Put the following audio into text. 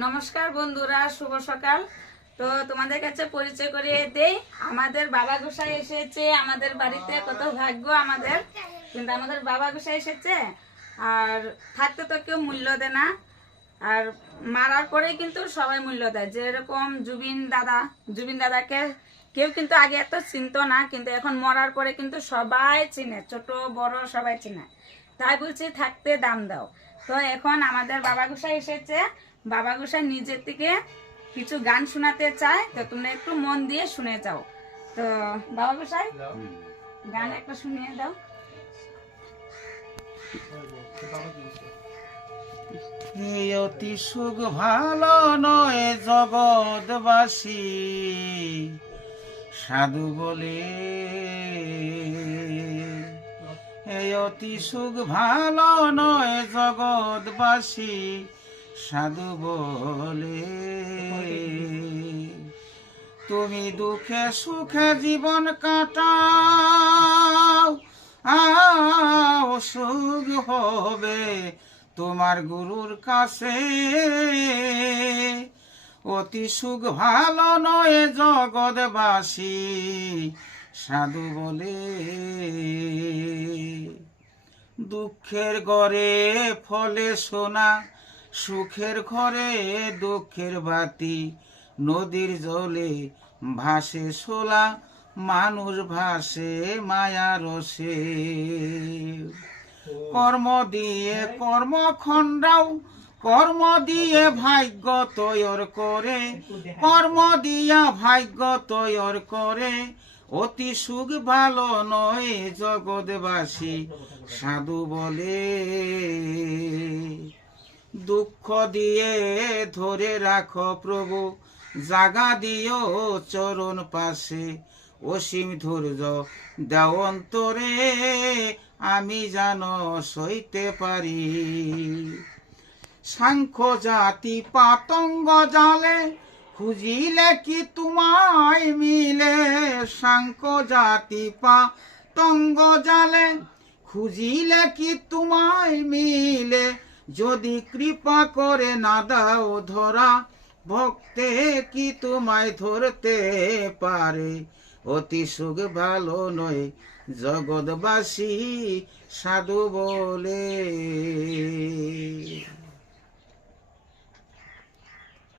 নমস্কার বন্ধুরা, শুভ সকাল। তো তোমাদের কাছে পরিচয় করিয়ে দেই, আমাদের বাবা গোসাই এসেছে আমাদের বাড়িতে। কত ভাগ্য আমাদের, কিন্তু আমাদের বাবা গোসাই এসেছে। আর থাকতে তো কেউ মূল্য দেয় না, আর মারার পরে কিন্তু সবাই মূল্য দেয়। যেরকম জুবিন দাদাকে কেউ কিন্তু আগে এত চিনতো না, কিন্তু এখন মরার পরে কিন্তু সবাই চিনে, ছোট বড় সবাই চিনে। তাই বলছি থাকতে দাম দাও। তো এখন আমাদের বাবা গোসাই এসেছে, বাবা গোসাই নিজের থেকে কিছু গান শোনাতে চায়, তো তোমরা একটু মন দিয়ে শুনে যাও। তো বাবা গোসাই গান একটা শুনিয়ে দাও। অতি সুখ ভালো নয় জগৎবাসী সাধু বলে, অতি সুখ ভালো নয় জগৎবাসী সাধু বলে। তুমি দুঃখে সুখে জীবন কাটাও, সুখ হবে তোমার গুরুর কাছে। অতি সুখ ভালো নয় জগৎবাসী সাধু বলে। দুঃখের ঘরে ফলে সোনা, সুখের ঘরে দুঃখের বাতি। নদীর জলে ভাসে শোলা, মানুষ ভাসে মায়া রসে। কর্ম দিয়ে কর্ম খণ্ডাও, কর্ম দিয়ে ভাগ্য তৈর করে, কর্ম দিয়া ভাগ্য তৈর করে। অতি সুখ ভালো নয় জগৎবাসী সাধু বলে। দুঃখ দিয়ে ধরে রাখো প্রভু, জাগা দিও চরণ পাশে। অসীম ধৈর্য দাও অন্তরে, আমি জানো সইতে পারি। সাংখ্য জাতি পাতঙ্গ জালে, খুঁজিলে কি তোমায় মিলে। সাংখ্য জাতি পাতঙ্গ জালে, খুঁজিলে কি তোমায় মিলে। যদি কৃপা করে না দাও ধরা, ভক্তে কি তোমায় ধরতে পারে। অতি সুখ ভালো নয় জগৎবাসী সাধু বলে।